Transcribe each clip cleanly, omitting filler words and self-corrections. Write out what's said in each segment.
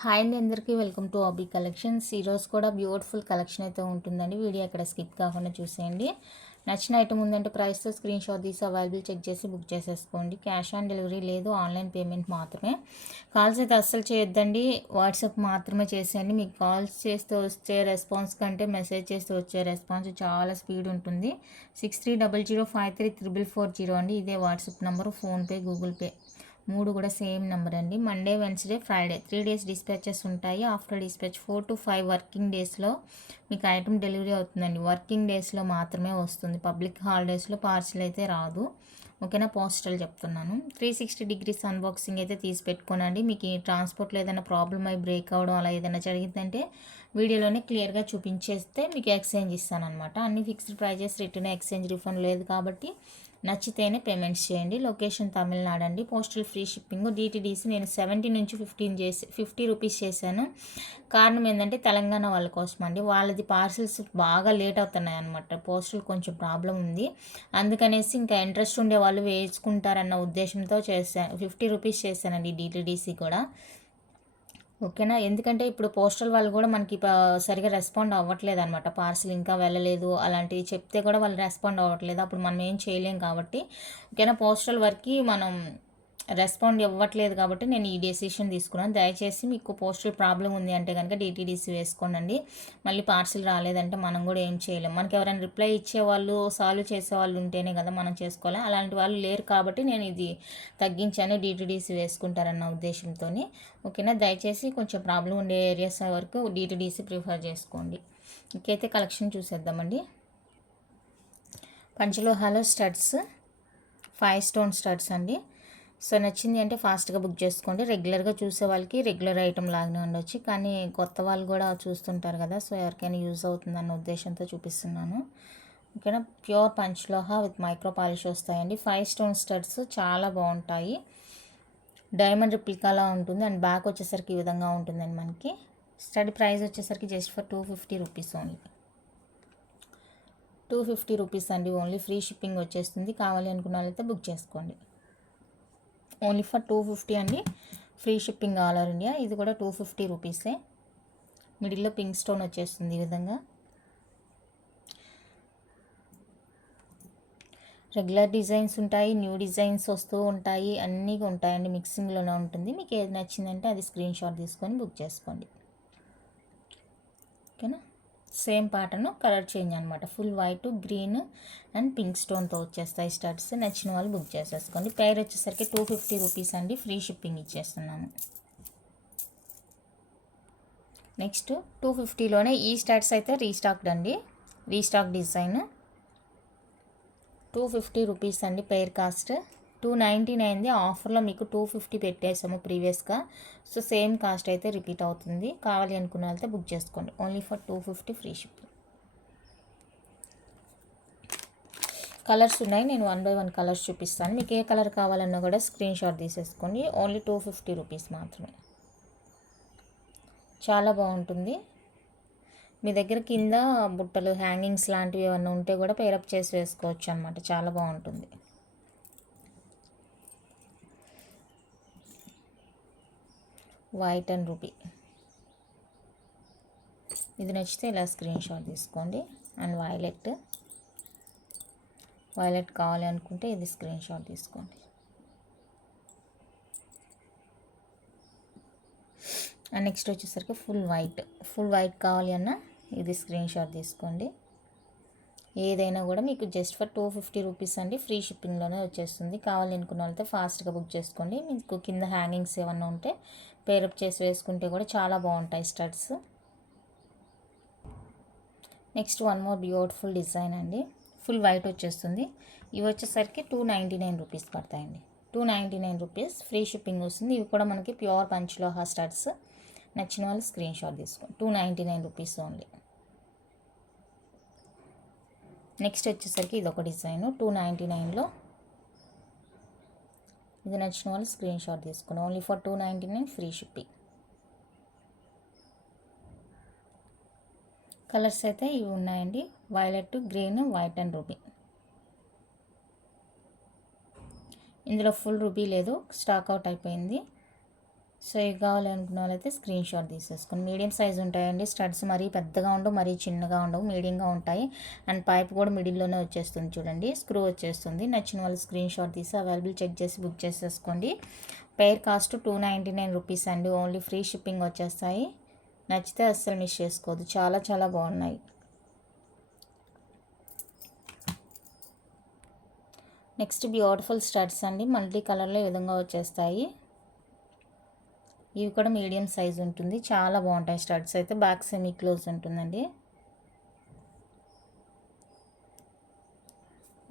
Hi అండి, అందరికీ welcome to ఆబీ collections. ఈరోజు కూడా బ్యూటిఫుల్ కలెక్షన్ అయితే ఉంటుందండి. వీడియో ఎక్కడ స్కిప్ కాకుండా చూసేయండి. నచ్చిన ఐటమ్ ఉందంటే ప్రైస్తో స్క్రీన్ షాట్ తీసి అవైలబుల్ చెక్ చేసి బుక్ చేసేసుకోండి. క్యాష్ ఆన్ డెలివరీ లేదు, ఆన్లైన్ పేమెంట్ మాత్రమే. కాల్స్ అయితే అస్సలు చేయొద్దండి, వాట్సాప్ మాత్రమే చేసేయండి. మీకు కాల్స్ చేస్తే వచ్చే రెస్పాన్స్ కంటే మెసేజ్ చేస్తే వచ్చే రెస్పాన్స్ చాలా స్పీడ్ ఉంటుంది. 6300533440 అండి, ఇదే WhatsApp number. PhonePe, Google pay మూడు కూడా సేమ్ నెంబర్ అండి. Monday, Wednesday, Friday 3 days dispatches ఉంటాయి. ఆఫ్టర్ డిస్పాచ్ 4 to 5 వర్కింగ్ డేస్లో మీకు ఐటమ్ డెలివరీ అవుతుందండి. వర్కింగ్ డేస్లో మాత్రమే వస్తుంది, పబ్లిక్ హాలిడేస్లో పార్సిల్ అయితే రాదు. ఓకేనా, పోస్టల్ చెప్తున్నాను. 360 degrees అన్బాక్సింగ్ అయితే తీసి పెట్టుకోనండి. మీకు ఈ ట్రాన్స్పోర్ట్లో ఏదైనా ప్రాబ్లమ్ అయి బ్రేక్ అవ్వడం అలా ఏదైనా జరిగిందంటే వీడియోలోనే క్లియర్గా చూపించేస్తే మీకు ఎక్స్చేంజ్ ఇస్తానమాట. అన్ని fixed prices, return exchange refund లేదు కాబట్టి నచ్చితేనే పేమెంట్స్ చేయండి. లొకేషన్ తమిళనాడు అండి. Postal free shipping. డిటీడీసీ నేను 70 నుంచి 50 రూపీస్ చేశాను. కారణం ఏంటంటే తెలంగాణ వాళ్ళ కోసం అండి. వాళ్ళది పార్సిల్స్ బాగా లేట్ అవుతున్నాయి అనమాట. పోస్టల్ కొంచెం ప్రాబ్లం ఉంది, అందుకనేసి ఇంకా ఇంట్రెస్ట్ ఉండే వాళ్ళు వేసుకుంటారన్న ఉద్దేశంతో చేశాను. 50 రూపీస్ చేశానండి డిటీడీసీ కూడా. ఓకేనా, ఎందుకంటే ఇప్పుడు పోస్టల్ వాళ్ళు కూడా మనకి సరిగా రెస్పాండ్ అవ్వట్లేదు అనమాట. పార్సిల్ ఇంకా వెళ్ళలేదు అలాంటివి చెప్తే కూడా వాళ్ళు రెస్పాండ్ అవ్వట్లేదు. అప్పుడు మనం ఏం చేయలేం కాబట్టి ఓకేనా, పోస్టల్ వర్క్కి మనం రెస్పాండ్ ఇవ్వట్లేదు కాబట్టి నేను ఈ డెసిషన్ తీసుకున్నాను. దయచేసి మీకు పోస్టల్ ప్రాబ్లం ఉంది అంటే కనుక డిటీడీసీ వేసుకోండి. మళ్ళీ పార్సిల్ రాలేదంటే మనం కూడా ఏం చేయలేం. మనకి ఎవరైనా రిప్లై ఇచ్చేవాళ్ళు, సాల్వ్ చేసేవాళ్ళు ఉంటేనే కదా మనం చేసుకోవాలి. అలాంటి వాళ్ళు లేరు కాబట్టి నేను ఇది తగ్గించాను, డిటీడీసీ వేసుకుంటారన్న ఉద్దేశంతో. ఓకేనా, దయచేసి కొంచెం ప్రాబ్లం ఉండే ఏరియాస్ వరకు డిటీడీసీ ప్రిఫర్ చేసుకోండి. ఇంకైతే కలెక్షన్ చూసేద్దామండి. పంచలోహాలో స్టడ్స్, 5 stone స్టడ్స్ అండి. సో నచ్చింది అంటే ఫాస్ట్గా బుక్ చేసుకోండి. రెగ్యులర్గా చూసే వాళ్ళకి రెగ్యులర్ ఐటమ్ లాగానే ఉండొచ్చు, కానీ కొత్త వాళ్ళు కూడా చూస్తుంటారు కదా, సో ఎవరికైనా యూజ్ అవుతుందన్న ఉద్దేశంతో చూపిస్తున్నాను. ఓకేనా, ప్యూర్ పంచలోహ విత్ మైక్రో పాలిష్ వస్తాయండి. 5 stone స్టడ్స్ చాలా బాగుంటాయి. డైమండ్ రిప్లికాలా ఉంటుంది అండ్ బ్యాక్ వచ్చేసరికి ఈ విధంగా ఉంటుందండి. మనకి స్టడ్ ప్రైస్ వచ్చేసరికి just for 250 rupees only. 250 rupees అండి ఓన్లీ. ఫ్రీ షిప్పింగ్ వచ్చేస్తుంది. కావాలి అనుకున్న వాళ్ళైతే బుక్ చేసుకోండి. ఓన్లీ ఫర్ 250 అండి. Free shipping all over India. ఇది కూడా 250 రూపీసే. మిడిల్లో పింక్ స్టోన్ వచ్చేస్తుంది ఈ విధంగా. రెగ్యులర్ డిజైన్స్ ఉంటాయి, న్యూ డిజైన్స్ వస్తూ ఉంటాయి, అన్నీ ఉంటాయండి. మిక్సింగ్లోనే ఉంటుంది. మీకు ఏది నచ్చిందంటే అది స్క్రీన్ షాట్ తీసుకొని బుక్ చేసుకోండి. ఓకేనా, సేమ్ ప్యాటర్న్, కలర్ చేంజ్ అనమాట. Full white, green and pink స్టోన్తో వచ్చేస్తాయి స్టడ్స్. నచ్చిన వాళ్ళు బుక్ చేసేసుకోండి. పేర్ వచ్చేసరికి 250 రూపీస్ అండి. ఫ్రీ షిప్పింగ్ ఇచ్చేస్తున్నాను. నెక్స్ట్ 250లోనే ఈ స్టడ్స్ అయితే రీస్టాక్డ్ అండి. రీస్టాక్ డిజైన్ 250 రూపీస్ అండి. పేర్ కాస్ట్ 299. ఆఫర్లో మీకు 250 పెట్టేసాము ప్రీవియస్గా. సో సేమ్ కాస్ట్ అయితే రిపీట్ అవుతుంది. కావాలి అనుకున్న వాళ్ళతో బుక్ చేసుకోండి. Only for 250 free shipping. Colours ఉన్నాయి, నేను 1 by 1 కలర్స్ చూపిస్తాను. మీకు ఏ కలర్ కావాలన్నా కూడా స్క్రీన్ షాట్ తీసేసుకోండి. ఓన్లీ 250 రూపీస్ మాత్రమే. చాలా బాగుంటుంది. మీ దగ్గర కింద బుట్టలు, హ్యాంగింగ్స్ లాంటివి ఏమన్నా ఉంటే కూడా పేరప్ చేసి వేసుకోవచ్చు అనమాట. చాలా బాగుంటుంది. White and ruby. ఇది నచ్చితే ఇలా స్క్రీన్ షాట్ తీసుకోండి. అండ్ వైలెట్ కావాలి అనుకుంటే ఇది స్క్రీన్ షాట్ తీసుకోండి. అండ్ నెక్స్ట్ వచ్చేసరికి ఫుల్ వైట్ కావాలి అన్న ఇది స్క్రీన్ షాట్ తీసుకోండి. ఏదైనా కూడా మీకు జస్ట్ ఫర్ 250 రూపీస్ అండి. ఫ్రీ షిప్పింగ్లోనే వచ్చేస్తుంది. కావాలి అనుకున్న వాళ్ళతో ఫాస్ట్గా బుక్ చేసుకోండి. మీకు కింద హ్యాంగింగ్స్ ఏమన్నా ఉంటే పేరప్ చేసి వేసుకుంటే కూడా చాలా బాగుంటాయి studs. Next one more beautiful design అండి. ఫుల్ వైట్ వచ్చేస్తుంది. ఇవి వచ్చేసరికి 299 రూపీస్ పడతాయండి. 299 రూపీస్ ఫ్రీ షిప్పింగ్ వస్తుంది. ఇవి కూడా మనకి ప్యూర్ పంచలోహ స్టడ్స్. నచ్చిన వాళ్ళు స్క్రీన్ షాట్ తీసుకోండి. 299 రూపీస్ ఓన్లీ. నెక్స్ట్ వచ్చేసరికి ఇది ఒక డిజైన్ 299లో. ఇది నచ్చిన వాళ్ళు స్క్రీన్ షాట్ తీసుకోండి. Only for 299 free shipping. Colours అయితే ఇవి ఉన్నాయండి. Violet, green, white and ruby. ఇందులో ఫుల్ రూబీ లేదు, స్టాక్ అవుట్ అయిపోయింది. సో ఇవి కావాలనుకున్న వాళ్ళైతే స్క్రీన్ షాట్ తీసేసుకోండి. మీడియం సైజ్ ఉంటాయండి స్టడ్స్, మరీ పెద్దగా ఉండవు మరీ చిన్నగా ఉండవు, మీడియంగా ఉంటాయి. అండ్ పైప్ కూడా మిడిల్లోనే వచ్చేస్తుంది చూడండి, స్క్రూ వచ్చేస్తుంది. నచ్చిన వాళ్ళు స్క్రీన్ షాట్ తీసి అవైలబుల్ చెక్ చేసి బుక్ చేసేసుకోండి. పెయిర్ కాస్ట్ 299 రూపీస్ అండి, ఓన్లీ ఫ్రీ షిప్పింగ్ వచ్చేస్తాయి. నచ్చితే అస్సలు మిస్ చేసుకోవద్దు, చాలా చాలా బాగున్నాయి. నెక్స్ట్ బ్యూటిఫుల్ స్టడ్స్ అండి, మల్టీ కలర్లో ఈ విధంగా వచ్చేస్తాయి. ఇవి కూడా మీడియం సైజ్ ఉంటుంది, చాలా బాగుంటాయి స్టడ్స్ అయితే. బ్యాక్ సెమీ క్లోజ్ ఉంటుందండి.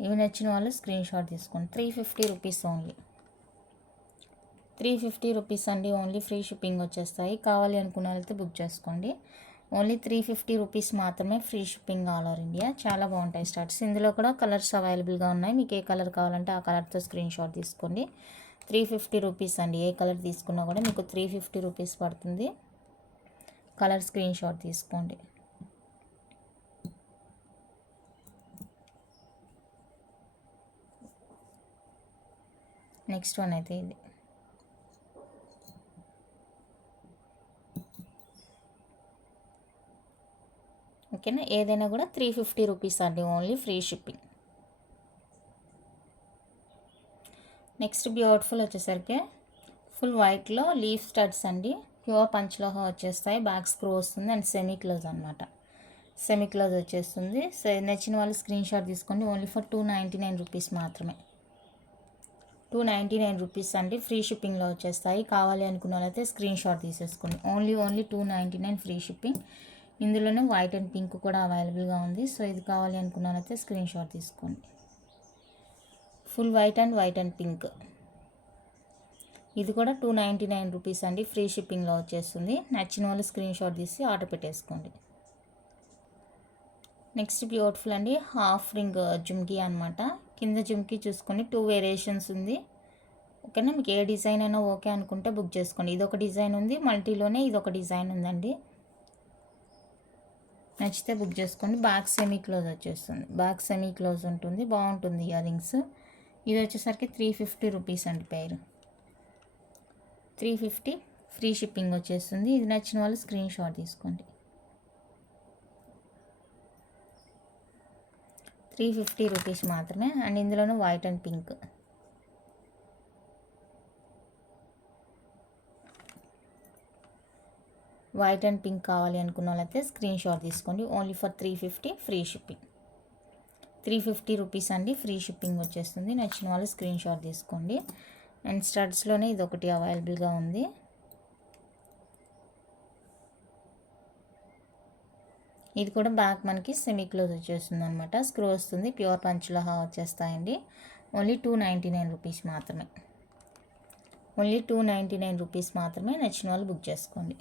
ఇవి నచ్చిన వాళ్ళు స్క్రీన్ షాట్ తీసుకోండి. 350 రూపీస్ ఓన్లీ, 350 రూపీస్ అండి, ఓన్లీ ఫ్రీ షిప్పింగ్ వచ్చేస్తాయి. కావాలి అనుకున్న వాళ్ళైతే బుక్ చేసుకోండి. ఓన్లీ 350 రూపీస్ మాత్రమే, free shipping all over India. చాలా బాగుంటాయి స్టడ్స్. ఇందులో కూడా కలర్స్ అవైలబుల్గా ఉన్నాయి, మీకు ఏ కలర్ కావాలంటే ఆ కలర్తో స్క్రీన్ షాట్ తీసుకోండి. 350 రూపీస్ అండి, ఏ కలర్ తీసుకున్నా కూడా మీకు 350 రూపీస్ పడుతుంది. కలర్ స్క్రీన్ షాట్ తీసుకోండి. నెక్స్ట్ వన్ అయితే ఇది, ఓకేనా. ఏదైనా కూడా 350 రూపీస్ అండి, only free shipping. Next beautiful వచ్చేసరికి ఫుల్ వైట్లో లీఫ్ స్టడ్స్ అండి, ప్యూర్ పంచలోహ వచ్చేస్తాయి. బ్యాక్ స్క్రూ వస్తుంది అండ్ సెమీ క్లోజ్ అనమాట, సెమీ క్లోజ్ వచ్చేస్తుంది. సో నచ్చిన వాళ్ళు స్క్రీన్ షాట్ తీసుకోండి. ఓన్లీ ఫర్ 299 రూపీస్ మాత్రమే, 299 రూపీస్ అండి, ఫ్రీ షిప్పింగ్లో వచ్చేస్తాయి. కావాలి అనుకున్న వాళ్ళైతే స్క్రీన్ షాట్ తీసేసుకోండి. Only 299 free shipping. ఇందులోనే వైట్ అండ్ పింక్ కూడా అవైలబుల్గా ఉంది. సో ఇది కావాలి అనుకున్న వాళ్ళైతే స్క్రీన్ షాట్ తీసుకోండి. ఫుల్ వైట్ అండ్ పింక్, ఇది కూడా 299 రూపీస్ అండి, ఫ్రీ షిప్పింగ్లో వచ్చేస్తుంది. నచ్చిన వాళ్ళు స్క్రీన్ షాట్ తీసి ఆర్డర్ పెట్టేసుకోండి. నెక్స్ట్ బ్యూటిఫుల్ అండి, హాఫ్ రింగ్ జుమ్కీ అనమాట. కింద జుమ్కీ చూసుకొని 2 వేరియేషన్స్ ఉంది, ఓకేనా. మీకు ఏ డిజైన్ అయినా ఓకే అనుకుంటే బుక్ చేసుకోండి. ఇదొక డిజైన్ ఉంది, మల్టీలోనే ఇదొక డిజైన్ ఉందండి. నచ్చితే బుక్ చేసుకోండి. బ్యాక్ సెమీ క్లోజ్ వచ్చేస్తుంది, బ్యాక్ సెమీ క్లోజ్ ఉంటుంది, బాగుంటుంది ఇయర్ రింగ్స్. ఇది వచ్చేసరికి 350 రూపీస్ అండి పెయిర్, 350 ఫ్రీ షిప్పింగ్ వచ్చేస్తుంది. ఇది నచ్చిన వాళ్ళు స్క్రీన్ షాట్ తీసుకోండి. 350 రూపీస్ మాత్రమే. అండ్ ఇందులోనూ white and pink, white and pink కావాలి అనుకున్న వాళ్ళైతే స్క్రీన్ షాట్ తీసుకోండి. Only for 350 free shipping, 350 rupees అండి, ఫ్రీ షిప్పింగ్ వచ్చేస్తుంది. నచ్చిన వాళ్ళు స్క్రీన్ షాట్ తీసుకోండి. అండ్ స్టడ్స్లోనే ఇది ఒకటి అవైలబుల్గా ఉంది. ఇది కూడా బ్యాక్ మనకి సెమీ క్లోజ్ వచ్చేస్తుంది అనమాట, స్క్రూ వస్తుంది, ప్యూర్ పంచలోహ వచ్చేస్తాయండి. ఓన్లీ 299 రూపీస్ మాత్రమే, ఓన్లీ 299 రూపీస్ మాత్రమే. నచ్చిన వాళ్ళు బుక్ చేసుకోండి.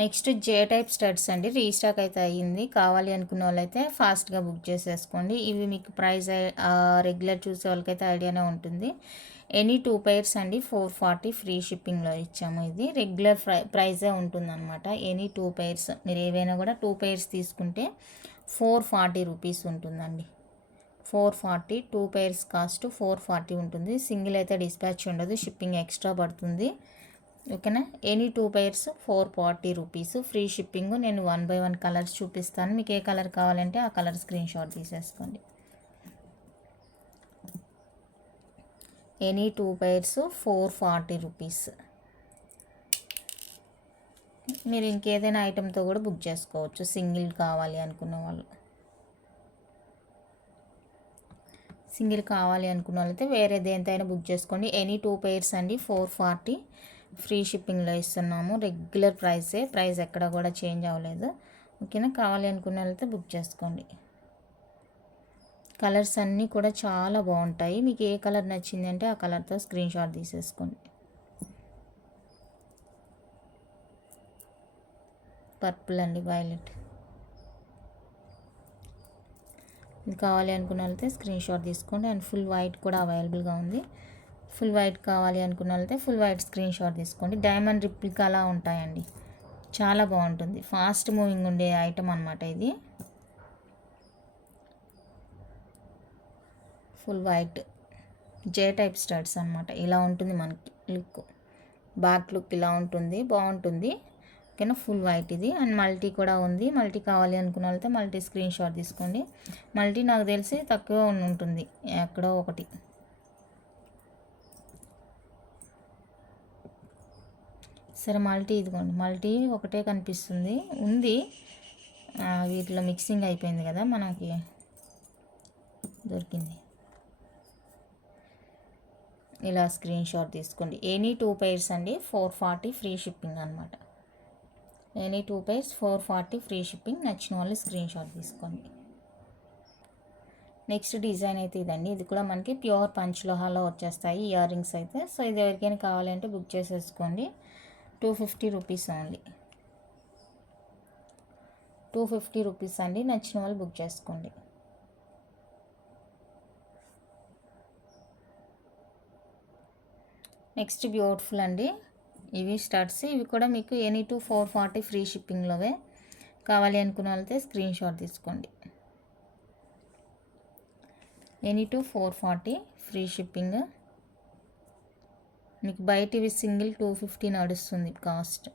నెక్స్ట్ జే టైప్ స్టడ్స్ అండి, రీస్టాక్ అయితే అయ్యింది. కావాలి అనుకున్న వాళ్ళైతే ఫాస్ట్గా బుక్ చేసేసుకోండి. ఇవి మీకు ప్రైస్ రెగ్యులర్ చూసే వాళ్ళకైతే ఐడియానే ఉంటుంది. ఎనీ 2 పైర్స్ అండి 440 ఫ్రీ షిప్పింగ్లో ఇచ్చాము. ఇది రెగ్యులర్ ప్రైజే ఉంటుందన్నమాట. ఎనీ 2 పైర్స్, మీరు ఏవైనా కూడా 2 పైర్స్ తీసుకుంటే 440 రూపీస్ ఉంటుందండి. 440, 2 పైర్స్ కాస్ట్ 440 ఉంటుంది. సింగిల్ అయితే డిస్పాచ్ ఉండదు, షిప్పింగ్ ఎక్స్ట్రా పడుతుంది, ఓకేనా. Any 2 pairs 440 rupees, free shipping. నేను 1 బై 1 కలర్స్ చూపిస్తాను, మీకు ఏ కలర్ కావాలంటే ఆ కలర్ స్క్రీన్ షాట్ తీసేసుకోండి. Any 2 pairs 440 rupees. మీరు ఇంకేదైనా ఐటెంతో కూడా బుక్ చేసుకోవచ్చు, సింగిల్ కావాలి అనుకున్న వాళ్ళు. సింగిల్ కావాలి అనుకున్న వాళ్ళైతే వేరే దేనితైనా బుక్ చేసుకోండి. ఎనీ 2 పైర్స్ అండి 440 ఫ్రీ షిప్పింగ్లో ఇస్తున్నాము. రెగ్యులర్ ప్రైస్ ఎక్కడ కూడా చేంజ్ అవ్వలేదు, ఓకేనా. కావాలి అనుకున్న వాళ్ళైతే బుక్ చేసుకోండి. కలర్స్ అన్నీ కూడా చాలా బాగుంటాయి, మీకు ఏ కలర్ నచ్చింది అంటే ఆ కలర్తో స్క్రీన్ షాట్ తీసేసుకోండి. పర్పుల్ అండి, వైలెట్. ఇది కావాలి అనుకున్న వాళ్ళైతే స్క్రీన్ షాట్ తీసుకోండి. అండ్ ఫుల్ వైట్ కూడా అవైలబుల్గా ఉంది. ఫుల్ వైట్ కావాలి అనుకున్న వాళ్ళైతే ఫుల్ వైట్ స్క్రీన్ షాట్ తీసుకోండి. డైమండ్ రిప్లికా అలా ఉంటాయండి, చాలా బాగుంటుంది. ఫాస్ట్ మూవింగ్ ఉండే ఐటమ్ అనమాట ఇది. ఫుల్ వైట్ జే టైప్ స్టడ్స్ అనమాట. ఇలా ఉంటుంది మనకి లుక్, బ్యాక్ లుక్ ఇలా ఉంటుంది, బాగుంటుంది. ఓకేనా, ఫుల్ వైట్ ఇది. అండ్ మల్టీ కూడా ఉంది. మల్టీ కావాలి అనుకున్న వాళ్ళతో మల్టీ స్క్రీన్ షాట్ తీసుకోండి. మల్టీ నాకు తెలిసి తక్కువ ఉంటుంది, ఎక్కడో ఒకటి. సరే మల్టీ ఇదిగోండి, మల్టీ ఒకటే కనిపిస్తుంది, ఉంది. వీటిలో మిక్సింగ్ అయిపోయింది కదా, మనకి దొరికింది. ఇలా స్క్రీన్ షాట్ తీసుకోండి. ఎనీ 2 pairs అండి, 440 ఫ్రీ షిప్పింగ్ అనమాట. Any 2 pairs 440 free shipping. నచ్చిన వాళ్ళు స్క్రీన్ షాట్ తీసుకోండి. నెక్స్ట్ డిజైన్ అయితే ఇదండి. ఇది కూడా మనకి ప్యూర్ పంచలోహాలో వచ్చేస్తాయి ఇయర్ రింగ్స్ అయితే. సో ఇది ఎవరికైనా కావాలంటే బుక్ చేసేసుకోండి. 250 రూపీస్ ఓన్లీ. 250 రూపీస్ అండి. నచ్చిన వాళ్ళు బుక్ చేసుకోండి. నెక్స్ట్ బ్యూటిఫుల్ అండి, ఇవి స్టడ్స్. ఇవి కూడా మీకు ఎనీ 2 440 ఫ్రీ షిప్పింగ్లోవే. కావాలి అనుకున్న వాళ్ళైతే స్క్రీన్ షాట్ తీసుకోండి. Any 2 440 free shipping. మీకు బయట ఇవి సింగిల్ 250 నడుస్తుంది కాస్ట్.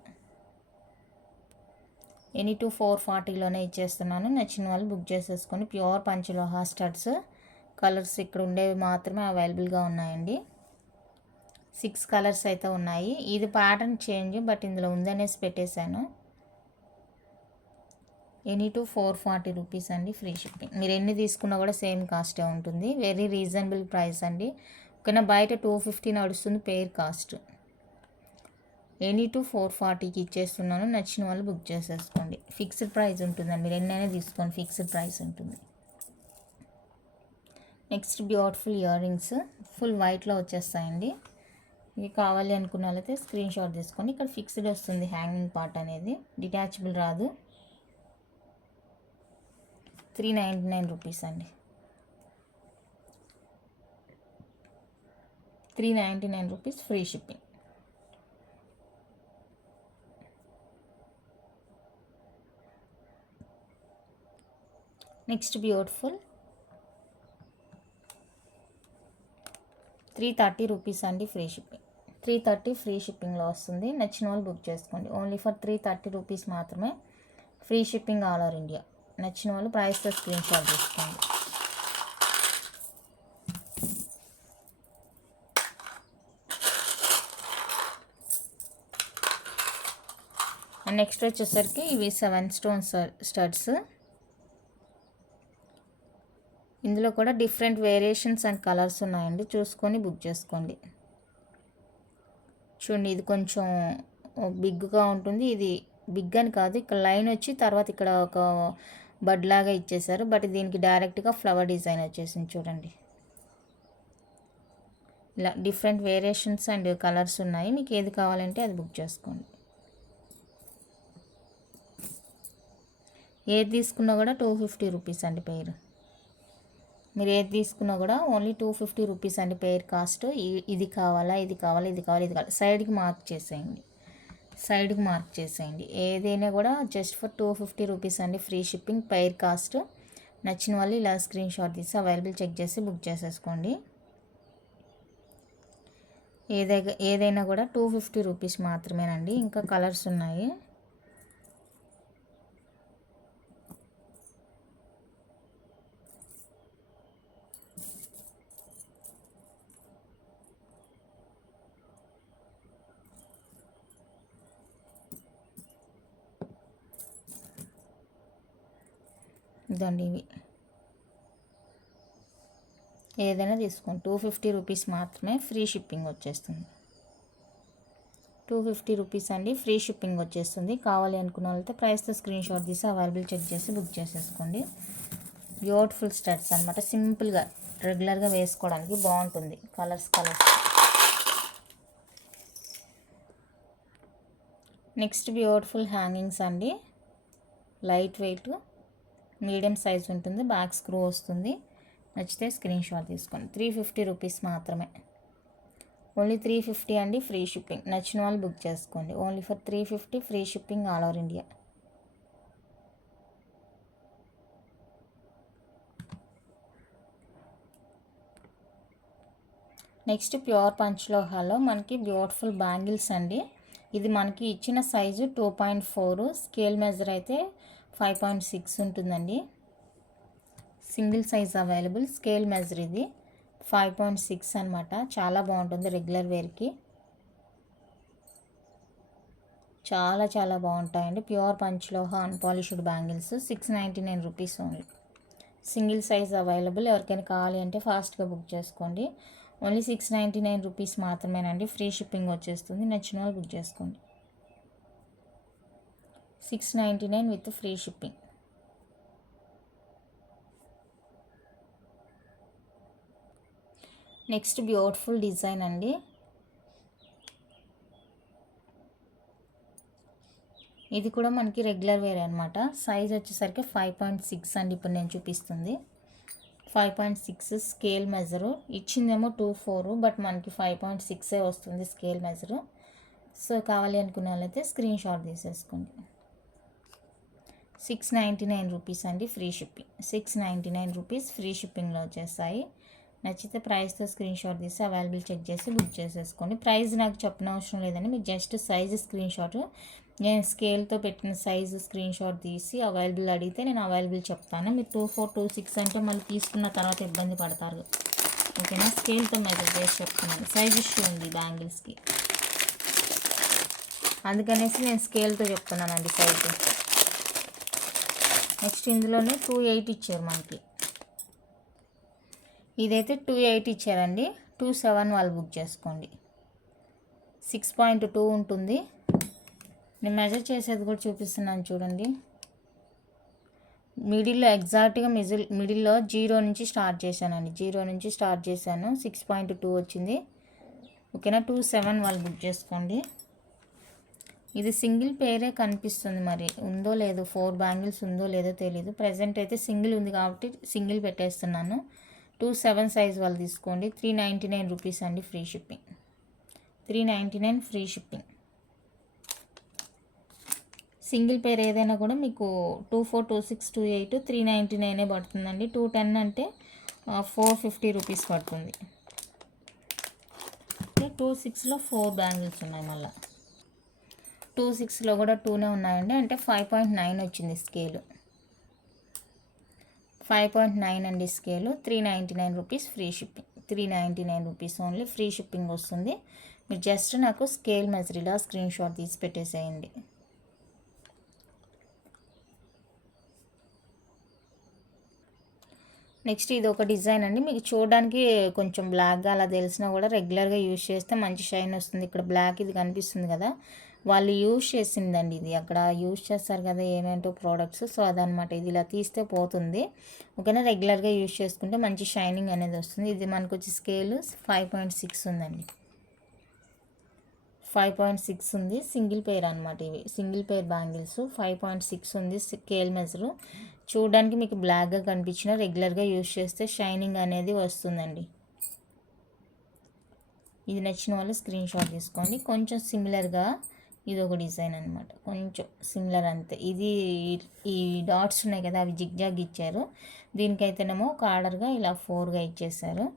ఎనీ 2 440లోనే ఇచ్చేస్తున్నాను. నచ్చిన వాళ్ళు బుక్ చేసేసుకొని. Pure పంచలోహా studs. కలర్స్ ఇక్కడ ఉండేవి మాత్రమే అవైలబుల్గా ఉన్నాయండి. 6 కలర్స్ అయితే ఉన్నాయి. ఇది ప్యాటర్న్ చేంజ్, బట్ ఇందులో ఉందనేసి పెట్టేశాను. ఎనీ 2 440 రూపీస్ అండి, ఫ్రీ షిప్పింగ్. మీరు ఎన్ని తీసుకున్నా కూడా సేమ్ కాస్టే ఉంటుంది. వెరీ రీజనబుల్ ప్రైస్ అండి. ఓకేనా, బయట 250 నడుస్తుంది పేర్ కాస్ట్. ఎనీ 2 440కి ఇచ్చేస్తున్నాను. నచ్చిన వాళ్ళు బుక్ చేసేసుకోండి. ఫిక్స్డ్ ప్రైస్ ఉంటుందండి, మీరు ఎన్నైనా తీసుకోండి, ఫిక్స్డ్ ప్రైస్ ఉంటుంది. Next beautiful ear rings full వైట్లో వచ్చేస్తాయండి. ఇవి కావాలి అనుకున్న వాళ్ళైతే స్క్రీన్ షాట్ తీసుకోండి. ఇక్కడ ఫిక్స్డ్ వస్తుంది హ్యాంగింగ్ పార్ట్ అనేది, డిటాచబుల్ రాదు. 399 రూపీస్ అండి. 399 rupees free shipping. Next beautiful 330 rupees అండి, ఫ్రీ షిప్పింగ్. 330 ఫ్రీ షిప్పింగ్లో వస్తుంది. నచ్చిన వాళ్ళు బుక్ చేసుకోండి. ఓన్లీ ఫర్ 330 రూపీస్ మాత్రమే. Free shipping all over India. నచ్చిన వాళ్ళు ప్రైస్తో స్క్రీన్ షాట్ తీసుకోండి. నెక్స్ట్ వచ్చేసరికి ఇవి 7 స్టోన్ స్టడ్స్. ఇందులో కూడా డిఫరెంట్ వేరియేషన్స్ అండ్ కలర్స్ ఉన్నాయండి, చూసుకొని బుక్ చేసుకోండి. చూడండి, ఇది కొంచెం బిగ్గా ఉంటుంది. ఇది బిగ్ అని కాదు, ఇక్కడ లైన్ వచ్చి తర్వాత ఇక్కడ ఒక బడ్ లాగా ఇచ్చేసారు, బట్ దీనికి డైరెక్ట్గా ఫ్లవర్ డిజైన్ వచ్చేసింది. చూడండి, ఇలా డిఫరెంట్ వేరియేషన్స్ అండ్ కలర్స్ ఉన్నాయి. మీకు ఏది కావాలంటే అది బుక్ చేసుకోండి. ఏది తీసుకున్నా కూడా 250 రూపీస్ అండి పేరు. మీరు ఏది తీసుకున్నా కూడా ఓన్లీ 250 రూపీస్ అండి పేర్ కాస్ట్. ఇది కావాలా, ఇది కావాలా, ఇది కావాలి, ఇది కావాలి, సైడ్కి మార్క్ చేసేయండి. సైడ్కి మార్క్ చేసేయండి. ఏదైనా కూడా జస్ట్ ఫర్ 250 రూపీస్ అండి, ఫ్రీ షిప్పింగ్, పేర్ కాస్ట్. నచ్చిన వాళ్ళు ఇలా స్క్రీన్ షాట్ తీసి అవైలబుల్ చెక్ చేసి బుక్ చేసేసుకోండి. ఏదైనా కూడా 250 రూపీస్ మాత్రమేనండి. ఇంకా కలర్స్ ఉన్నాయి. ఇదండి, ఇవి ఏదైనా తీసుకోండి. 250 రూపీస్ మాత్రమే, ఫ్రీ షిప్పింగ్ వచ్చేస్తుంది. 250 రూపీస్ అండి, ఫ్రీ షిప్పింగ్ వచ్చేస్తుంది. కావాలి అనుకున్న వాళ్ళతో ప్రైస్తో స్క్రీన్ షాట్ తీసి అవైలబుల్ చెక్ చేసి బుక్ చేసేసుకోండి. బ్యూటిఫుల్ స్టడ్స్ అనమాట, సింపుల్గా రెగ్యులర్గా వేసుకోవడానికి బాగుంటుంది. కలర్స్. నెక్స్ట్ బ్యూటిఫుల్ హ్యాంగింగ్స్ అండి, లైట్ వెయిట్, మీడియం సైజ్ ఉంటుంది, బ్యాక్ స్క్రూ వస్తుంది. నచ్చితే స్క్రీన్ షాట్ తీసుకోండి. 350 రూపీస్ మాత్రమే. ఓన్లీ 350 అండి, ఫ్రీ షిప్పింగ్. నచ్చిన వాళ్ళు బుక్ చేసుకోండి. Only for 350 free shipping all over India. Next pure పంచలోహాలో మనకి బ్యూటిఫుల్ బ్యాంగిల్స్ అండి. ఇది మనకి ఇచ్చిన సైజు 2.4, స్కేల్ మెజర్ అయితే 5.6 ఉంటుందండి. Single size available, scale measure ఇది 5.6 అనమాట. చాలా బాగుంటుంది రెగ్యులర్ వేర్కి, చాలా చాలా బాగుంటాయండి. ప్యూర్ పంచలోహ unpolished bangles 699 rupees only. Single size available. ఎవరికైనా కావాలి అంటే ఫాస్ట్గా బుక్ చేసుకోండి. ఓన్లీ 699 రూపీస్ మాత్రమేనండి. ఫ్రీ షిప్పింగ్ వచ్చేస్తుంది. నచ్చిన వాళ్ళు బుక్ చేసుకోండి. 699 with free shipping. Next beautiful design అండి. ఇది కూడా మనకి రెగ్యులర్ వేర్ అనమాట. సైజ్ వచ్చేసరికి 5.6 అండి. ఇప్పుడు నేను చూపిస్తుంది 5.6 స్కేల్ మెజరు. ఇచ్చిందేమో 2.4, బట్ మనకి 5.6 వస్తుంది స్కేల్ మెజరు. సో కావాలి అనుకున్న వాళ్ళైతే స్క్రీన్ షాట్ తీసేసుకోండి. 699 రూపీస్ అండి. Free shipping. 699 రూపీస్ ఫ్రీ షిప్పింగ్లో వచ్చేస్తాయి. నచ్చితే ప్రైస్తో స్క్రీన్ షాట్ తీసి అవైలబుల్ చెక్ చేసి బుక్ చేసేసుకోండి. ప్రైస్ నాకు చెప్పిన అవసరం లేదండి, మీకు జస్ట్ సైజు స్క్రీన్ షాట్, నేను స్కేల్తో పెట్టిన సైజు స్క్రీన్ షాట్ తీసి అవైలబుల్ అడిగితే నేను అవైలబుల్ చెప్తాను. మీరు 2.4, 2.6 అంటే మళ్ళీ తీసుకున్న తర్వాత ఇబ్బంది పడతారు. ఓకేనా? స్కేల్తో మెజర్ చేసి చెప్తున్నాను. సైజ్ ఇష్యూ ఉంది బ్యాంగిల్స్కి, అందుకనేసి నేను స్కేల్తో చెప్తున్నానండి సైజు. నెక్స్ట్ ఇందులోనే 2.8 ఇచ్చారు మనకి. ఇదైతే 2.8 ఇచ్చారండి. 2.7 వాళ్ళు బుక్ చేసుకోండి. 6.2 ఉంటుంది. నేను మెజర్ చేసేది కూడా చూపిస్తున్నాను చూడండి. మిడిల్లో ఎగ్జాక్ట్గా మిడిల్లో 0 నుంచి స్టార్ట్ చేశానండి. 0 నుంచి స్టార్ట్ చేశాను. 6.2 వచ్చింది. ఓకేనా? 2.7 వాళ్ళు బుక్ చేసుకోండి. ఇది సింగిల్ పేరే కనిపిస్తుంది, మరి ఉందో లేదో, 4 బ్యాంగిల్స్ ఉందో లేదో తెలీదు. ప్రజెంట్ అయితే సింగిల్ ఉంది కాబట్టి సింగిల్ పెట్టేస్తున్నాను. 2.7 సైజ్ వాళ్ళు తీసుకోండి. 399 రూపీస్ అండి. Free shipping. 399 free shipping. Single పేర్ ఏదైనా కూడా మీకు 2.4, 2.6, 2.8, 399 పడుతుందండి. 2.10 అంటే 450 రూపీస్ పడుతుంది. 2.6లో 4 బ్యాంగిల్స్ ఉన్నాయి. మళ్ళీ 2.6లో కూడా 2నే ఉన్నాయండి. అంటే 5.9 వచ్చింది స్కేలు. 5.9 అండి scale. 399 rupees free shipping. 399 rupees only free shipping వస్తుంది. మీరు జస్ట్ నాకు స్కేల్ మెజర్ ఇలా స్క్రీన్ షాట్ తీసి పెట్టేసేయండి. నెక్స్ట్ ఇది ఒక డిజైన్ అండి. మీకు చూడడానికి కొంచెం బ్లాక్గా అలా తెలిసినా కూడా రెగ్యులర్గా యూజ్ చేస్తే మంచి షైన్ వస్తుంది. ఇక్కడ బ్లాక్ ఇది కనిపిస్తుంది కదా, వాళ్ళు యూజ్ చేసిందండి. ఇది అక్కడ యూజ్ చేస్తారు కదా ఏమేంటో ప్రోడక్ట్స్, సో అదనమాట. ఇది ఇలా తీస్తే పోతుంది. ఓకేనా? రెగ్యులర్గా యూజ్ చేసుకుంటే మంచి షైనింగ్ అనేది వస్తుంది. ఇది మనకు వచ్చి స్కేల్ 5.6 ఉందండి. 5.6 ఉంది. సింగిల్ పేర్ అనమాట. ఇవి సింగిల్ పేర్ బ్యాంగిల్స్. 5.6 ఉంది స్కేల్ మెజరు. చూడడానికి మీకు బ్లాక్గా కనిపించిన రెగ్యులర్గా యూజ్ చేస్తే షైనింగ్ అనేది వస్తుందండి. ఇది నచ్చిన వాళ్ళు స్క్రీన్ షాట్ తీసుకోండి. కొంచెం సిమిలర్గా ఇది ఒక డిజైన్ అనమాట, కొంచెం సిమిలర్ అంతే. ఇది ఈ డాట్స్ ఉన్నాయి కదా, అవి జిగ్జాగ్ ఇచ్చారు. దీనికైతేనేమో ఒక ఆర్డర్గా ఇలా 4గా ఇచ్చేసారు.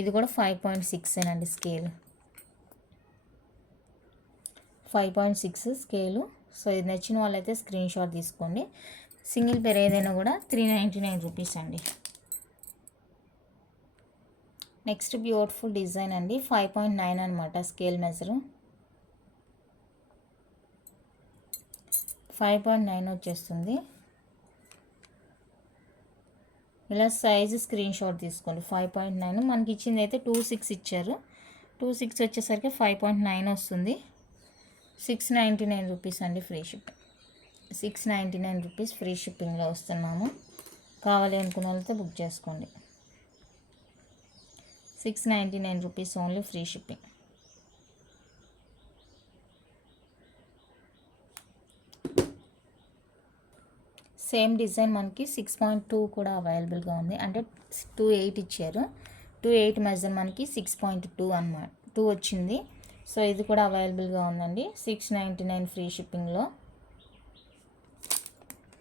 ఇది కూడా 5.6 అండి స్కేల్. 5.6 స్కేలు. సో ఇది నచ్చిన వాళ్ళైతే స్క్రీన్ షాట్ తీసుకోండి. సింగిల్ పేర్ ఏదైనా కూడా 399 రూపీస్ అండి. నెక్స్ట్ బ్యూటిఫుల్ డిజైన్ అండి. 5.9 అనమాట స్కేల్ మెజరు. 5.9 వచ్చేస్తుంది. ఇలా సైజు స్క్రీన్ షాట్ తీసుకోండి. 5.9 మనకి ఇచ్చింది అయితే 2.6 ఇచ్చారు. 2.6 వచ్చేసరికి 5.9 వస్తుంది. 699 రూపీస్ అండి ఫ్రీ షిప్పింగ్. 699 రూపీస్ ఫ్రీ షిప్పింగ్లో వస్తున్నాము. కావాలి అనుకున్న వాళ్ళతో బుక్ చేసుకోండి. 699 rupees only free shipping. Same design మనకి 6.2 కూడా అవైలబుల్గా ఉంది. అంటే 2.8 ఇచ్చారు. 2.8 మెజర్ మనకి 6.2 అన్నమాట, 2 వచ్చింది. సో ఇది కూడా అవైలబుల్గా ఉందండి. 699 ఫ్రీ షిప్పింగ్లో.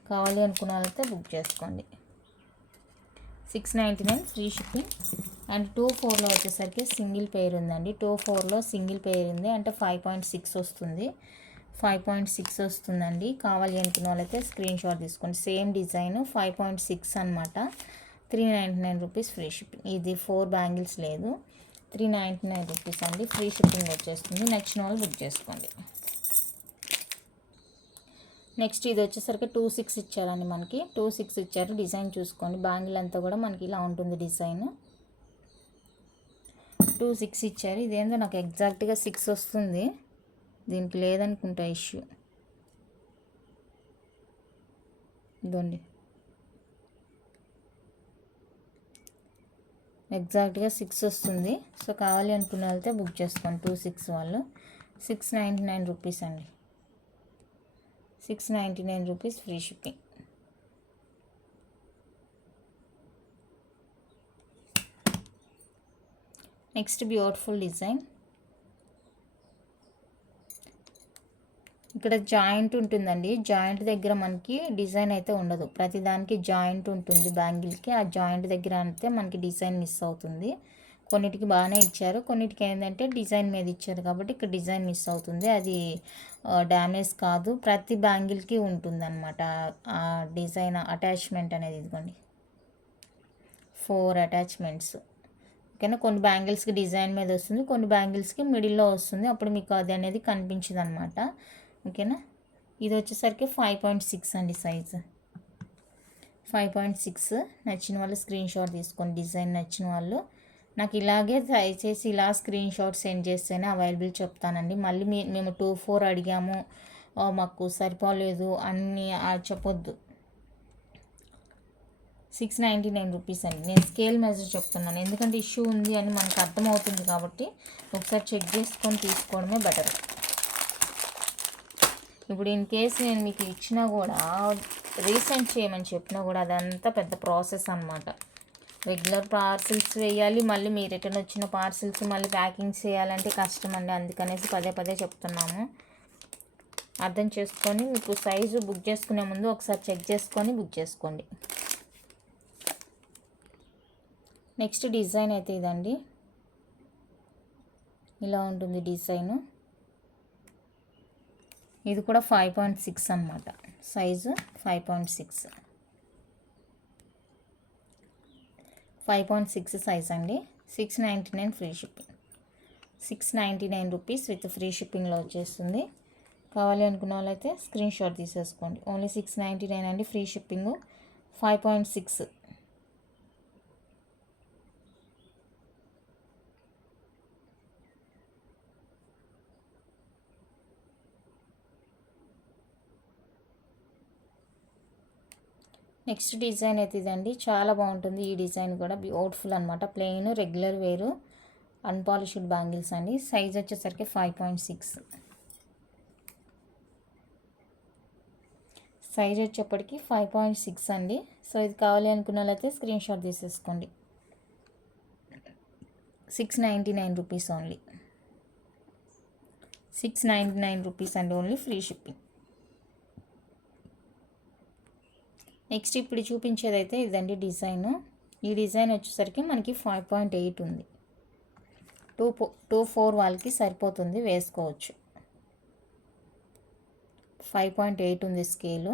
కావాలి అనుకున్న వాళ్ళైతే బుక్ చేసుకోండి. 699 ఫ్రీ షిప్పింగ్. అండ్ 2-4లో వచ్చేసరికి సింగిల్ పెయిర్ ఉందండి. 2-4లో సింగిల్ పెయిర్ ఉంది అంటే 5.6 వస్తుంది. 5.6 వస్తుందండి. కావాలి అనుకున్న వాళ్ళైతే స్క్రీన్ షాట్ తీసుకోండి. సేమ్ డిజైన్ 5.6 అనమాట. 399 రూపీస్ ఫ్రీ షిప్పింగ్. ఇది 4 బ్యాంగిల్స్ లేదు, 399 రూపీస్ అండి. ఫ్రీ షిప్పింగ్ వచ్చేస్తుంది. నచ్చిన వాళ్ళు బుక్ చేసుకోండి. నెక్స్ట్ ఇది వచ్చేసరికి 2-6 ఇచ్చారండి. మనకి 2-6 ఇచ్చారు. డిజైన్ చూసుకోండి. బ్యాంగిల్ అంతా కూడా మనకి ఇలా ఉంటుంది డిజైన్. 2-6 ఇచ్చారు. ఇదేందో నాకు ఎగ్జాక్ట్గా 6 వస్తుంది. దీనికి లేదనుకుంటా ఇష్యూ. ఇదండి ఎగ్జాక్ట్గా 6 వస్తుంది. సో కావాలి అనుకున్న వాళ్ళతో బుక్ చేసుకోండి. 2-6 వాళ్ళు. 699 రూపీస్ అండి. 699 rupees free shipping. Next beautiful design. ఇక్కడ జాయింట్ ఉంటుందండి. జాయింట్ దగ్గర మనకి డిజైన్ అయితే ఉండదు. ప్రతిదానికి జాయింట్ ఉంటుంది బ్యాంగిల్కి. ఆ జాయింట్ దగ్గర అయితే మనకి డిజైన్ మిస్ అవుతుంది. కొన్నిటికి బాగానే ఇచ్చారు, కొన్నిటికి ఏంటంటే డిజైన్ మీద ఇచ్చారు కాబట్టి ఇక్కడ డిజైన్ మిస్ అవుతుంది. అది డ్యామేజ్ కాదు, ప్రతి బ్యాంగిల్కి ఉంటుంది అనమాట ఆ డిజైన్ అటాచ్మెంట్ అనేది. ఇదిగోండి 4 అటాచ్మెంట్స్. ఓకేనా. కొన్ని బ్యాంగిల్స్కి డిజైన్ మీద వస్తుంది, కొన్ని బ్యాంగిల్స్కి మిడిల్లో వస్తుంది. అప్పుడు మీకు అది అనేది కనిపించదు అనమాట. ఓకేనా. ఇది వచ్చేసరికి 5.6 అండి సైజు. 5.6. నచ్చిన వాళ్ళు స్క్రీన్ షాట్ తీసుకోండి. డిజైన్ నచ్చిన వాళ్ళు నాకు ఇలాగే దయచేసి ఇలా స్క్రీన్ షాట్ సెండ్ చేస్తేనే అవైలబుల్ చెప్తానండి. మళ్ళీ మేము 2-4 అడిగాము, మాకు సరిపోలేదు అన్నీ చెప్పొద్దు. 699 రూపీస్ అండి. నేను స్కేల్ మెజర్ చెప్తున్నాను, ఎందుకంటే ఇష్యూ ఉంది అని మనకు అర్థమవుతుంది కాబట్టి ఒకసారి చెక్ చేసుకొని తీసుకోవడమే బెటర్. ఇప్పుడు ఇన్ కేస్ నేను మీకు ఇచ్చినా కూడా రీసెంట్ చేయమని చెప్పినా కూడా అదంతా పెద్ద ప్రాసెస్ అనమాట. రెగ్యులర్ పార్సిల్స్ వేయాలి, మళ్ళీ మీ రిటర్న్ వచ్చిన పార్సిల్స్ మళ్ళీ ప్యాకింగ్ చేయాలంటే కష్టం అండి. అందుకనేసి పదే చెప్తున్నాము. అర్థం చేసుకొని మీకు సైజు బుక్ చేసుకునే ముందు ఒకసారి చెక్ చేసుకొని బుక్ చేసుకోండి. నెక్స్ట్ డిజైన్ అయితే ఇదండి. ఇలా ఉంటుంది డిజైను. ఇది కూడా 5.6 అనమాట. సైజు 5.6. 5.6 సైజ్ అండి. 699 free shipping. 699 rupees with free షిప్పింగ్లో వచ్చేస్తుంది. కావాలి అనుకున్న వాళ్ళైతే స్క్రీన్ షాట్ తీసేసుకోండి. ఓన్లీ 699 అండి ఫ్రీ షిప్పింగ్. 5.6. నెక్స్ట్ డిజైన్ అయితే ఇదండి. చాలా బాగుంటుంది ఈ డిజైన్ కూడా. బ్యూటిఫుల్ అనమాట. ప్లెయిన్ రెగ్యులర్ వేరు అన్పాలిష్డ్ బ్యాంగిల్స్ అండి. సైజ్ వచ్చేసరికి 5.6. సైజ్ వచ్చేప్పటికి 5.6 అండి. సో ఇది కావాలి అనుకున్న వాళ్ళైతే స్క్రీన్ షాట్ తీసేసుకోండి. 699 రూపీస్ ఓన్లీ. 699 రూపీస్ అండి ఓన్లీ ఫ్రీ షిప్పింగ్. నెక్స్ట్ ఇప్పుడు చూపించేదైతే ఇదండి డిజైన్. ఈ డిజైన్ వచ్చేసరికి మనకి 5.8 ఉంది. 2-4 వాళ్ళకి సరిపోతుంది, వేసుకోవచ్చు. 5.8 ఉంది స్కేలు.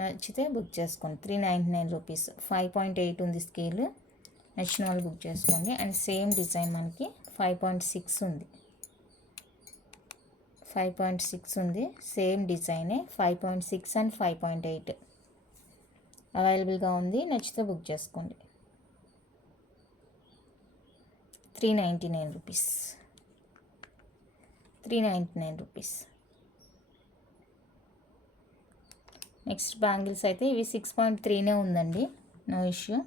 నచ్చితే బుక్ చేసుకోండి. 399 రూపీస్. 5.8 ఉంది స్కేలు. నచ్చిన వాళ్ళు బుక్ చేసుకోండి. అండ్ సేమ్ డిజైన్ మనకి 5.6 ఉంది. 5.6 ఉంది. సేమ్ డిజైనే 5.6 అండ్ 5.8 అవైలబుల్గా ఉంది. నచ్చితే బుక్ చేసుకోండి. 399 రూపీస్. 399 రూపీస్. నెక్స్ట్ బ్యాంగిల్స్ అయితే ఇవి 6.3నే ఉందండి. No issue.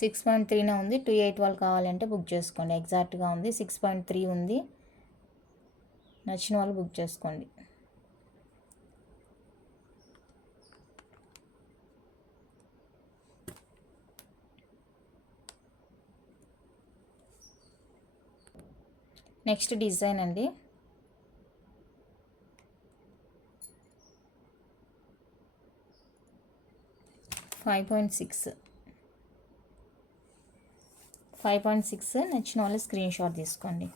6.3నే ఉంది. 28 వాళ్ళు కావాలంటే బుక్ చేసుకోండి. ఎగ్జాక్ట్గా ఉంది. 6.3 ఉంది. నచ్చిన వాళ్ళు బుక్ చేసుకోండి. నెక్స్ట్ డిజైన్ అండి. $5.6. 5.6 నచ్చిన వాళ్ళు స్క్రీన్ షాట్ తీసుకోండి.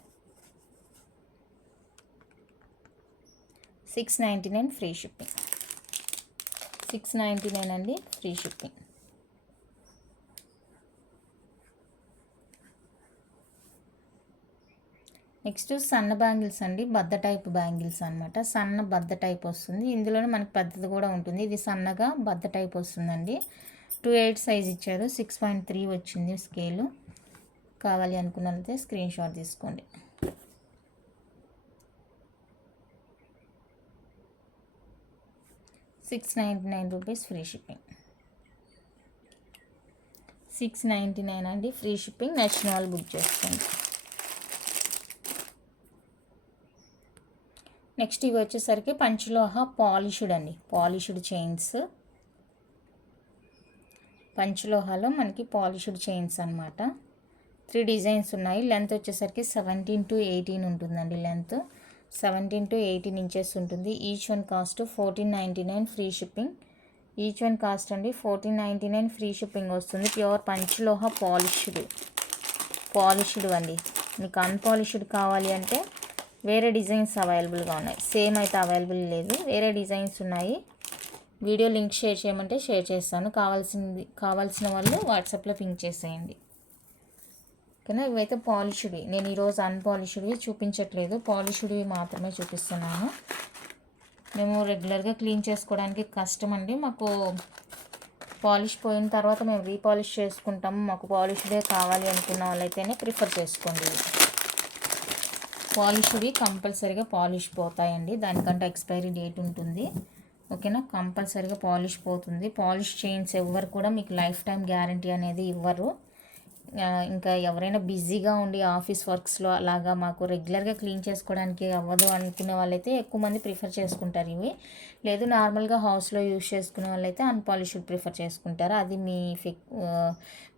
699 ఫ్రీ షిప్పింగ్. 699 అండి ఫ్రీ షిప్పింగ్. నెక్స్ట్ సన్న బ్యాంగిల్స్ అండి, బద్ద టైప్ బ్యాంగిల్స్ అనమాట. సన్న బద్ద టైప్ వస్తుంది. ఇందులోనే మనకి పెద్దది కూడా ఉంటుంది. ఇది సన్నగా బద్ద టైప్ వస్తుందండి. 2/8 సైజ్ ఇచ్చారు. 6.3 వచ్చింది స్కేలు. కావాలి అనుకున్నట్లయితే స్క్రీన్ షాట్ తీసుకోండి. ₹699 ఫ్రీ షిప్పింగ్. 699 అండి ఫ్రీ షిప్పింగ్. నచ్చిన వాళ్ళు బుక్ చేసుకోండి. నెక్స్ట్ ఇవి వచ్చేసరికి పంచలోహ పాలిష్డ్ అండి, పాలిష్డ్ చైన్స్. పంచలోహాలో మనకి పాలిష్డ్ చైన్స్ అనమాట. 3 డిజైన్స్ ఉన్నాయి. లెంత్ వచ్చేసరికి 17 to 18 ఉంటుందండి. లెంత్ 17 to 18 ఇంచెస్ ఉంటుంది. Each one cost 1499 free shipping. Each one cost అండి 1499 ఫ్రీ షిప్పింగ్ వస్తుంది. ప్యూర్ పంచలోహ పాలిష్డ్ అండి. మీకు అన్పాలిష్డ్ కావాలి అంటే వేరే డిజైన్స్ అవైలబుల్గా ఉన్నాయి. సేమ్ అయితే అవైలబుల్ లేదు, వేరే డిజైన్స్ ఉన్నాయి. వీడియో లింక్ షేర్ చేయమంటే షేర్ చేస్తాను. కావాల్సిన వాళ్ళు వాట్సాప్లో పింక్ చేసేయండి. ఓకేనా. ఇవైతే పాలిష్డ్వి. నేను ఈరోజు అన్పాలిష్డ్వి చూపించట్లేదు, పాలిష్డ్వి మాత్రమే చూపిస్తున్నాను. మేము రెగ్యులర్గా క్లీన్ చేసుకోవడానికి కష్టం అండి. మాకు పాలిష్ పోయిన తర్వాత మేము రీపాలిష్ చేసుకుంటాము. మాకు పాలిష్డే కావాలి అనుకున్న వాళ్ళైతేనే ప్రిఫర్ చేసుకోండి. పాలిష్వి కంపల్సరీగా పాలిష్ పోతాయండి, దానికంటే ఎక్స్పైరీ డేట్ ఉంటుంది. ఓకేనా. కంపల్సరీగా పాలిష్ పోతుంది. పాలిష్ చైన్స్ ఎవరు కూడా మీకు లైఫ్ టైం గ్యారంటీ అనేది ఇవ్వరు. ఇంకా ఎవరైనా బిజీగా ఉండి ఆఫీస్ వర్క్స్లో అలాగా మాకు రెగ్యులర్గా క్లీన్ చేసుకోవడానికి అవ్వదు అనుకునే వాళ్ళైతే ఎక్కువ మంది ప్రిఫర్ చేసుకుంటారు ఇవి. లేదు నార్మల్గా హౌస్లో యూజ్ చేసుకునే వాళ్ళైతే అన్పాలిష్డ్ ప్రిఫర్ చేసుకుంటారు. అది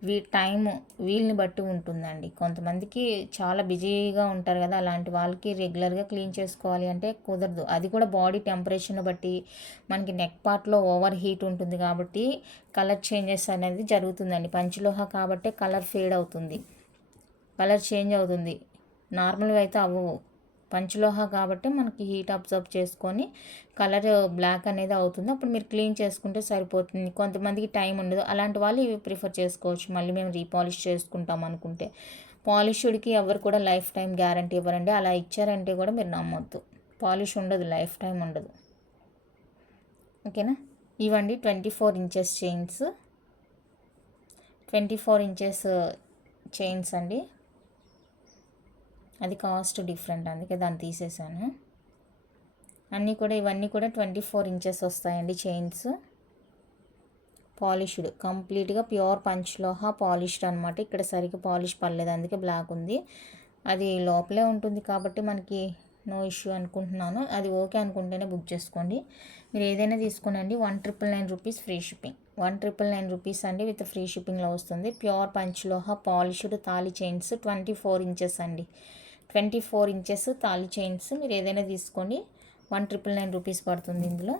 మీ టైం వీల్ని బట్టి ఉంటుందండి. కొంతమందికి చాలా బిజీగా ఉంటారు కదా, అలాంటి వాళ్ళకి రెగ్యులర్గా క్లీన్ చేసుకోవాలి అంటే కుదరదు. అది కూడా బాడీ టెంపరేచర్ని బట్టి మనకి నెక్ పార్ట్లో ఓవర్ హీట్ ఉంటుంది కాబట్టి కలర్ చేంజెస్ అనేది జరుగుతుందండి. పంచలోహ కాబట్టి కలర్ ఫేడ్ అవుతుంది, కలర్ చేంజ్ అవుతుంది. నార్మల్గా అయితే అవ్వవు. పంచలోహ కాబట్టి మనకి హీట్ అబ్జర్వ్ చేసుకొని కలర్ బ్లాక్ అనేది అవుతుంది. అప్పుడు మీరు క్లీన్ చేసుకుంటే సరిపోతుంది. కొంతమందికి టైం ఉండదు, అలాంటి వాళ్ళు ఇవి ప్రిఫర్ చేసుకోవచ్చు. మళ్ళీ మేము రీపాలిష్ చేసుకుంటాం అనుకుంటే. పాలిష్డ్కి ఎవరు కూడా లైఫ్ టైం గ్యారంటీ ఇవ్వరండి. అలా ఇచ్చారంటే కూడా మీరు నమ్మొద్దు. పాలిష్ ఉండదు, లైఫ్ టైం ఉండదు. ఓకేనా. ఇవండి 24 ఇంచెస్ చైన్స్. 24 ఇంచెస్ చైన్స్ అండి. అది కాస్ట్ డిఫరెంట్, అందుకే దాన్ని తీసేసాను. ఇవన్నీ కూడా 24 ఇంచెస్ వస్తాయండి చైన్స్. పాలిష్డ్, కంప్లీట్గా ప్యూర్ పంచలోహ పాలిష్డ్ అనమాట. ఇక్కడ సరిగ్గా పాలిష్ పడలేదు, అందుకే బ్లాక్ ఉంది. అది లోపలే ఉంటుంది కాబట్టి మనకి నో ఇష్యూ అనుకుంటున్నాను. అది ఓకే అనుకుంటేనే బుక్ చేసుకోండి. మీరు ఏదైనా తీసుకోనండి. 1999 రూపీస్ ఫ్రీ షిప్పింగ్. 1999 రూపీస్ అండి విత్ ఫ్రీ షిప్పింగ్లో వస్తుంది. ప్యూర్ పంచలోహ పాలిష్డ్ తాళి చైన్స్ 24 ఇంచెస్ అండి. 24 ఇంచెస్ తాళి చైన్స్ మీరు ఏదైనా తీసుకోండి. 1999 రూపీస్ పడుతుంది ఇందులో.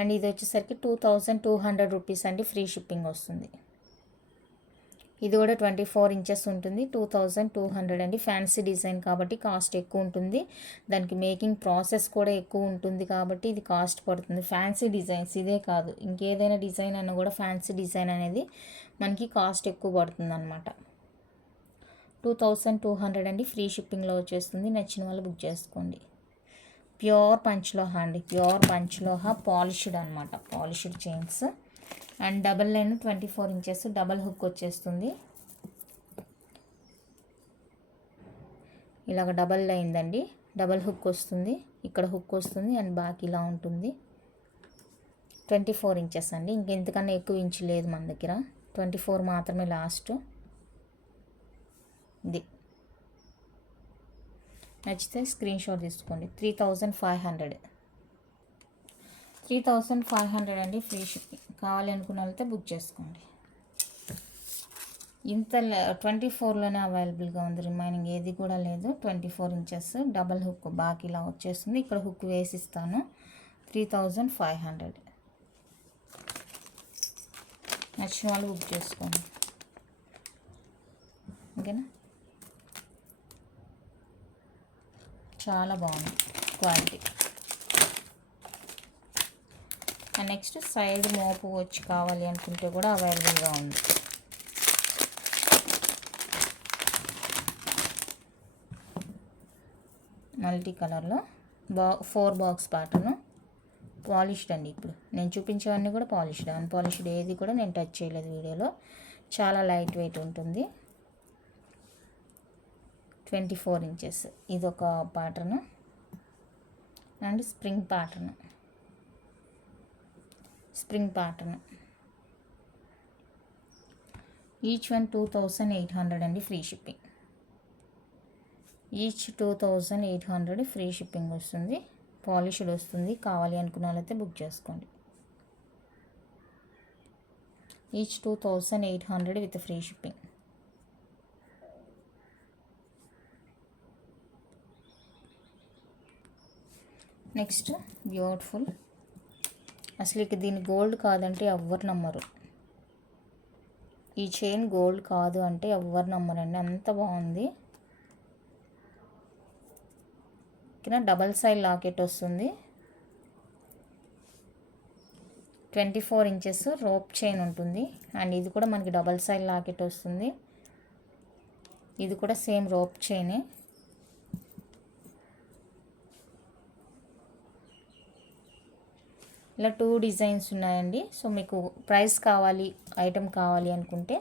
అండ్ ఇది వచ్చేసరికి 2200 రూపీస్ అండి ఫ్రీ షిప్పింగ్ వస్తుంది. ఇది కూడా 24 ఇంచెస్ ఉంటుంది. 2200 అండి. ఫ్యాన్సీ డిజైన్ కాబట్టి కాస్ట్ ఎక్కువ ఉంటుంది. దానికి మేకింగ్ ప్రాసెస్ కూడా ఎక్కువ ఉంటుంది కాబట్టి ఇది కాస్ట్ పడుతుంది. ఫ్యాన్సీ డిజైన్స్ ఇదే కాదు, ఇంకేదైనా డిజైన్ అన్న కూడా ఫ్యాన్సీ డిజైన్ అనేది మనకి కాస్ట్ ఎక్కువ పడుతుంది అనమాట. 2200 అండి ఫ్రీ షిప్పింగ్లో వచ్చేస్తుంది. నచ్చిన వాళ్ళు బుక్ చేసుకోండి. ప్యూర్ పంచలోహ అండి, ప్యూర్ పంచలోహ పాలిష్డ్ అనమాట, polished chains. And double line 24 inches double hook వచ్చేస్తుంది. ఇలాగ డబల్ అయిందండి, డబల్ హుక్ వస్తుంది. ఇక్కడ హుక్ వస్తుంది అండ్ బ్యాక్ ఇలా ఉంటుంది. 24 ఇంచెస్ అండి. ఇంకెంతకన్నా ఎక్కువ ఇంచు లేదు మన దగ్గర, 24 మాత్రమే లాస్ట్. ఇది నచ్చితే స్క్రీన్ షాట్ తీసుకోండి. 3500 అండి ఫ్రీ షిప్పింగ్. కావాలి అనుకున్న వాళ్ళతో బుక్ చేసుకోండి. ఇంత 24లోనే అవైలబుల్గా ఉంది, రిమైనింగ్ ఏది కూడా లేదు. 24 ఇంచెస్ డబల్ హుక్ బాగా ఇలా వచ్చేస్తుంది. ఇక్కడ హుక్ వేసిస్తాను. 3500. నచ్చిన వాళ్ళు బుక్ చేసుకోండి. ఓకేనా, చాలా బాగుంది క్వాలిటీ. అండ్ నెక్స్ట్ సైడ్ మోపు వచ్చి కావాలి అనుకుంటే కూడా అవైలబుల్గా ఉంది. మల్టీ కలర్లో 4 బాక్స్ ప్యాటర్న్, పాలిష్డ్ అండి. ఇప్పుడు నేను చూపించేవన్నీ కూడా పాలిష్డ్, అన్పాలిష్డ్ ఏది కూడా నేను టచ్ చేయలేదు వీడియోలో. చాలా లైట్ వెయిట్ ఉంటుంది. 24 ఇంచెస్ ఇదొక pattern. And spring pattern each one 2800 అండి, free shipping. Each 2800 free shipping వస్తుంది. పాలిష్డ్ వస్తుంది. కావాలి అనుకున్న వాళ్ళైతే బుక్ చేసుకోండి. Each 2800 with free shipping. Next beautiful, అసలు ఇక దీని గోల్డ్ కాదంటే ఎవ్వరు నమ్మరు. ఈ చైన్ గోల్డ్ కాదు అంటే ఎవ్వరు నమ్మరండి, అంత బాగుంది. ఓకేనా, డబల్ సైడ్ లాకెట్ వస్తుంది. 24 ఇంచెస్ రోప్ చైన్ ఉంటుంది. అండ్ ఇది కూడా మనకి డబల్ సైడ్ లాకెట్ వస్తుంది. ఇది కూడా సేమ్ రోప్ చైనే. ఇలా 2 డిజైన్స్ ఉన్నాయండి. సో మీకు ప్రైస్ కావాలి, ఐటెం కావాలి అనుకుంటే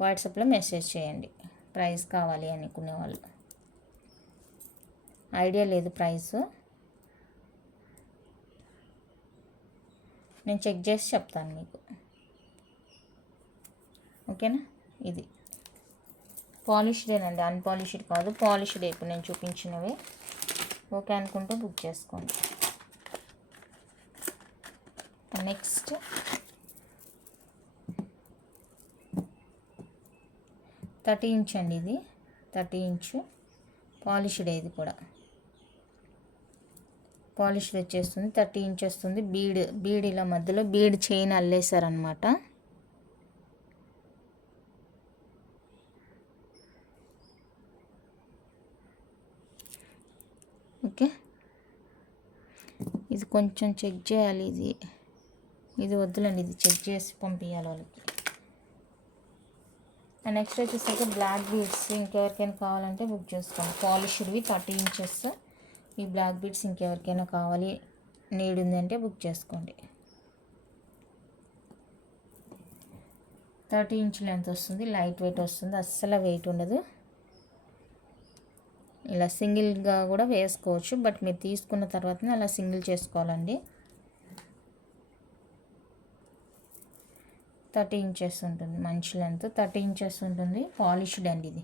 వాట్సాప్లో మెసేజ్ చేయండి. ప్రైస్ కావాలి అనుకునే వాళ్ళు. ఐడియా లేదు ప్రైస్, నేను చెక్ చేసి చెప్తాను మీకు. ఓకేనా, ఇది పాలిష్డేనండి, అన్పాలిష్డ్ కాదు, పాలిష్డ్ ఇప్పుడు నేను చూపించినవి. ఓకే అనుకుంటే బుక్ చేసుకోండి. నెక్స్ట్ 30 ఇంచ్ అండి, ఇది 30 ఇంచ్ పాలిష్డ్. ఇది కూడా పాలిష్డ్ వచ్చేస్తుంది. 30 ఇంచ్ వస్తుంది. బీడ్ ఇలా మధ్యలో బీడ్ చైన్ అల్లేసారనమాట. ఓకే, ఇది కొంచెం చెక్ చేయాలి. ఇది వద్దులండి, ఇది చెక్ చేసి పంపించాలి వాళ్ళకి. అండ్ నెక్స్ట్ వచ్చేసరికి బ్లాక్ బీడ్స్ ఇంకెవరికైనా కావాలంటే బుక్ చేసుకోండి. పాలిష్డ్వి 30 ఇంచెస్. ఈ బ్లాక్ బీడ్స్ ఇంకెవరికైనా కావాలి, నీడ్ ఉందంటే బుక్ చేసుకోండి. 30 ఇంచ్ లెంత్ వస్తుంది. లైట్ వెయిట్ వస్తుంది, అస్సలు వెయిట్ ఉండదు. ఇలా సింగిల్గా కూడా వేసుకోవచ్చు, బట్ మీరు తీసుకున్న తర్వాతనే అలా సింగిల్ చేసుకోవాలండి. 30 ఇంచెస్ ఉంటుంది, మంచి లెంత్. 30 ఇంచెస్ ఉంటుంది. పాలిష్డ్ అండి. ఇది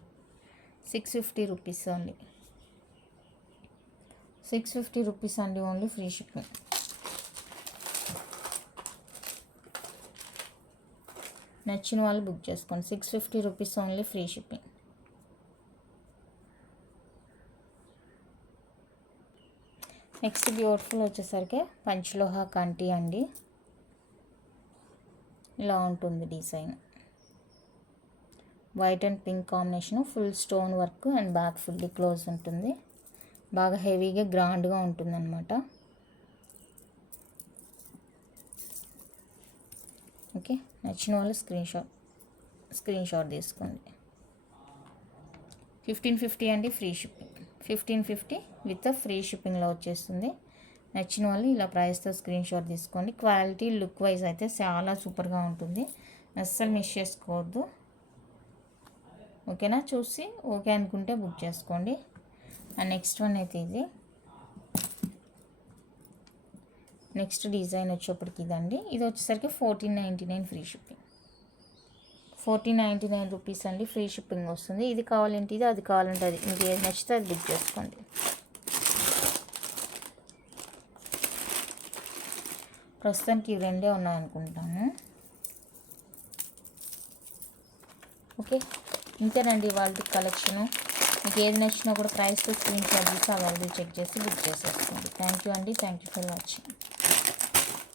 650 రూపీస్ ఓన్లీ. 650 రూపీస్ అండి, ఓన్లీ ఫ్రీ షిప్పింగ్. నచ్చిన వాళ్ళు బుక్ చేసుకోండి. 650 rupees only, free shipping. Next beautiful వచ్చేసరికి పంచలోహ కంటి అండి. ఇలా ఉంటుంది design. White and pink combination, full stone work and back fully close ఉంటుంది. బాగా హెవీగా గ్రాండ్గా ఉంటుంది అనమాట. ఓకే, నచ్చిన వాళ్ళు స్క్రీన్ షాట్ తీసుకోండి. 1550 అండి, ఫ్రీ షిప్పింగ్. 1550 విత్ ఫ్రీ షిప్పింగ్లో వచ్చేస్తుంది. నచ్చిన వాళ్ళు ఇలా ప్రైస్తో స్క్రీన్ షాట్ తీసుకోండి. క్వాలిటీ లుక్ వైజ్ అయితే చాలా సూపర్గా ఉంటుంది, అస్సలు మిస్ చేసుకోవద్దు. ఓకేనా, చూసి ఓకే అనుకుంటే బుక్ చేసుకోండి. అండ్ నెక్స్ట్ వన్ అయితే ఇది. నెక్స్ట్ డిజైన్ వచ్చేప్పటికి ఇదండి. ఇది వచ్చేసరికి 1499 ఫ్రీ షిప్పింగ్. 1499 రూపీస్ అండి, ఫ్రీ షిప్పింగ్ వస్తుంది. ఇది కావాలంటే ఇది, అది కావాలంటే అది, మీకు ఏది నచ్చితే అది బుక్ చేసుకోండి. ప్రస్తుతానికి ఇవి రెండే ఉన్నాయనుకుంటాను. ఓకే, ఇంతేనండి వాళ్ళ కలెక్షను. మీకు ఏది నచ్చినా కూడా ప్రైస్తో స్క్రీన్ షాట్ తీసి అవైలబుల్ చెక్ చేసి బుక్ చేసేసుకోండి. థ్యాంక్ యూ అండి, థ్యాంక్ యూ ఫర్ వాచింగ్.